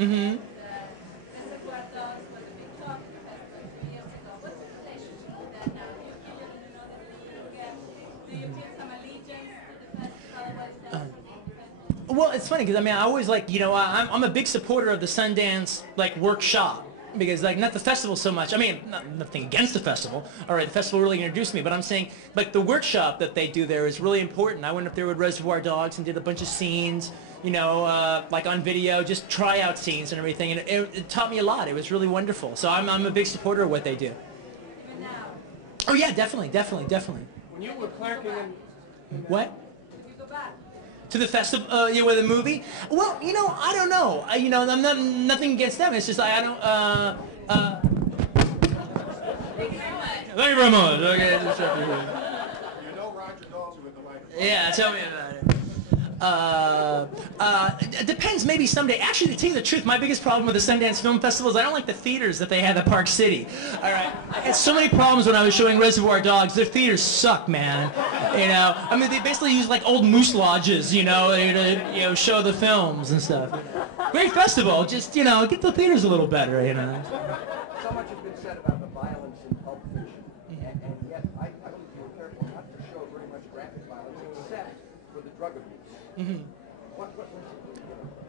Mm-hmm. Well, it's funny because I mean I always like I'm a big supporter of the Sundance like workshop because like not the festival so much. I mean nothing against the festival. All right, the festival really introduced me, but I'm saying like the workshop that they do there is really important. I went up there with Reservoir Dogs and did a bunch of scenes, like on video, just tryout scenes and everything, and it taught me a lot. It was really wonderful. So I'm a big supporter of what they do. Oh yeah, definitely, definitely, definitely. When you were clerking in What? To the festival, with a movie? Well, I don't know. I'm not nothing against them. It's just I don't. Thank you very much. Okay, just check it out. You know Roger Daltrey with the microphone. Yeah, tell me about it. It depends, maybe someday. Actually, to tell you the truth, my biggest problem with the Sundance Film Festival is I don't like the theaters that they have at Park City. All right, I had so many problems when I was showing Reservoir Dogs. Their theaters suck, man. I mean, they basically use like old moose lodges, to show the films and stuff. Great festival, just get the theaters a little better, So much has been said about the violence in Pulp Fiction, and yet I believe you were careful not to show very much graphic violence except for the drug abuse. Mm-hmm. What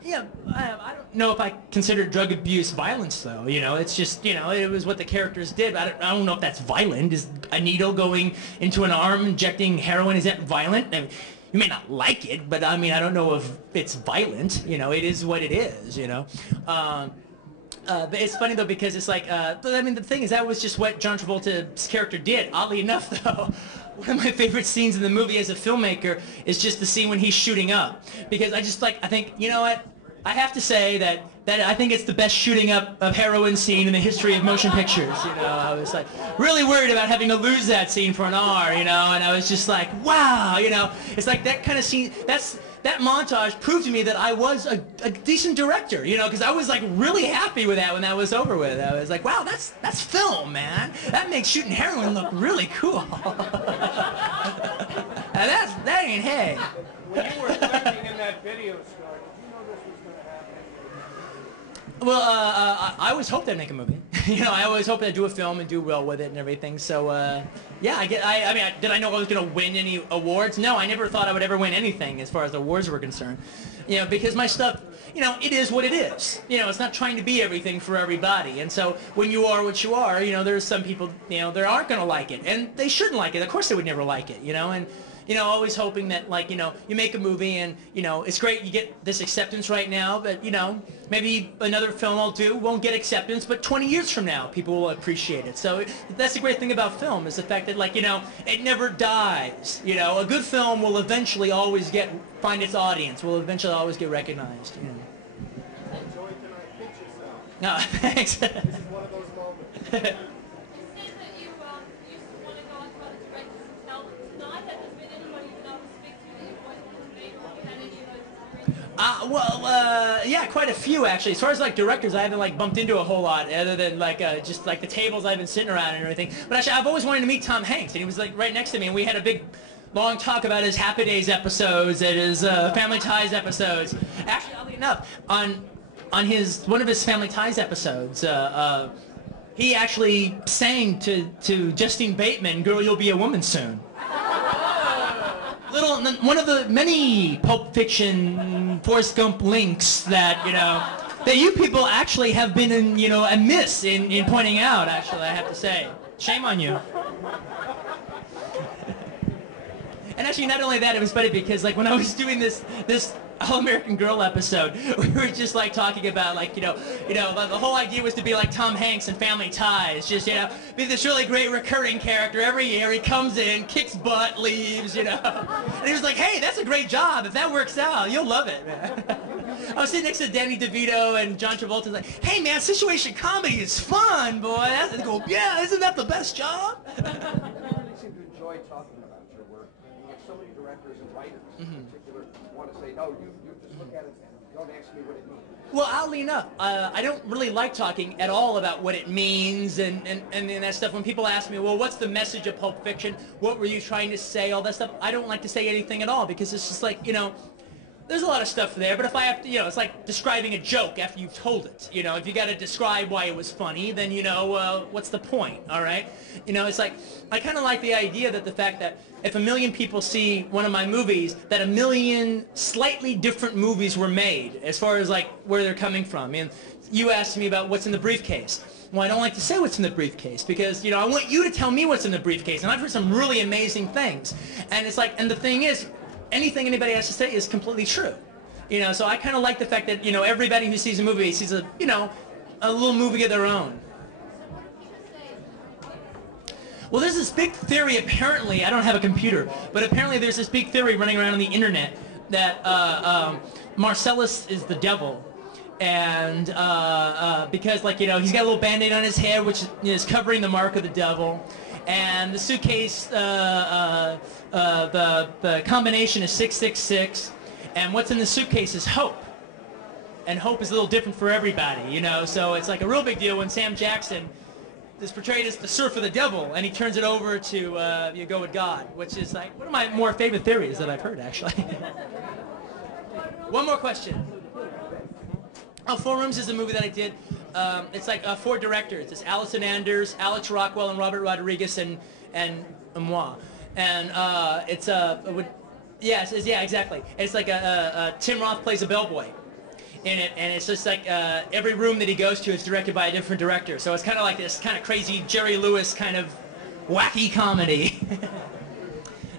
Yeah, I don't know if I consider drug abuse violence, though. It's just, it was what the characters did. I don't know if that's violent. Is a needle going into an arm, injecting heroin, is that violent? I mean, you may not like it, but I mean, I don't know if it's violent. It is what it is, But it's funny, though, because it's like, I mean, the thing is, that was just what John Travolta's character did. Oddly enough, though, one of my favorite scenes in the movie as a filmmaker is just the scene when he's shooting up. Because I think, you know what? I have to say that I think it's the best shooting up of heroin scene in the history of motion pictures. I was like really worried about having to lose that scene for an R, and I was just like, wow, it's like that kind of scene. That montage proved to me that I was a decent director, because I was like really happy with that when that was over with. I was like, wow, that's film, man. That makes shooting heroin look really cool. Now that ain't hay. When you were clerking in that video store, did you know this was going to happen? Well, I always hoped I'd make a movie. I always hoped I'd do a film and do well with it and everything. So, yeah, did I know I was going to win any awards? No, I never thought I would ever win anything as far as awards were concerned. Because my stuff, it is what it is. It's not trying to be everything for everybody. And so when you are what you are, there's some people, they aren't going to like it. And they shouldn't like it. Of course they would never like it, and always hoping that, like, you make a movie and, it's great you get this acceptance right now, but, maybe another film I'll do won't get acceptance, but 20 years from now, people will appreciate it. So that's the great thing about film is the fact that, like, it never dies. A good film will eventually always find its audience, will eventually always get recognized. Enjoy tonight. Pitch yourself. No, thanks. This is one of those moments. Yeah, quite a few actually. As far as like directors, I haven't like bumped into a whole lot, other than like just like the tables I've been sitting around and everything. But actually, I've always wanted to meet Tom Hanks, and he was like right next to me, and we had a big, long talk about his Happy Days episodes and his Family Ties episodes. Actually, oddly enough, on one of his Family Ties episodes, he actually sang to Justine Bateman, "Girl, You'll Be a Woman Soon." One of the many Pulp Fiction, Forrest Gump links that that you people actually have been amiss in pointing out. Actually, I have to say, shame on you. And actually, not only that, it was funny because like when I was doing this All-American Girl episode, we were just like talking about like the whole idea was to be like Tom Hanks in Family Ties, just be this really great recurring character every year. He comes in, kicks butt, leaves, and he was like, hey, that's a great job. If that works out, you'll love it, man. I was sitting next to Danny DeVito and John Travolta, like, hey man, situation comedy is fun, boy. They go, yeah, isn't that the best job? I really seem to enjoy talking about your work, and yet so many directors and writers in particular want to say, no, you just look at it and don't ask me what it means. Well, oddly enough, I don't really like talking at all about what it means and that stuff. When people ask me, well, what's the message of Pulp Fiction? What were you trying to say? All that stuff. I don't like to say anything at all because it's just like, there's a lot of stuff there, but if I have to, it's like describing a joke after you've told it. If you got to describe why it was funny, then, what's the point, all right? It's like, I kind of like the idea that the fact that if 1 million people see one of my movies, that 1 million slightly different movies were made as far as, like, where they're coming from. I mean, you asked me about what's in the briefcase. Well, I don't like to say what's in the briefcase because, I want you to tell me what's in the briefcase. And I've heard some really amazing things. And it's like, and the thing is, anything anybody has to say is completely true. So I kind of like the fact that, everybody who sees a movie sees a little movie of their own. Well, there's this big theory, apparently, I don't have a computer, but apparently there's this big theory running around on the internet that Marcellus is the devil. And because, like, he's got a little Band-Aid on his head, which is covering the mark of the devil. And the suitcase, the combination is 666. And what's in the suitcase is hope. And hope is a little different for everybody, So it's like a real big deal when Sam Jackson is portrayed as the surfer of the devil, and he turns it over to you go with God, which is like one of my more favorite theories that I've heard, actually. One more question. Oh, Four Rooms is a movie that I did. It's like 4 directors. It's Allison Anders, Alex Rockwell, and Robert Rodriguez, and moi. And it's yeah, exactly. It's like Tim Roth plays a bellboy in it, and it's just like every room that he goes to is directed by a different director. So it's kind of like this kind of crazy Jerry Lewis kind of wacky comedy.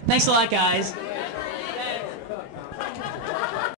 Thanks a lot, guys.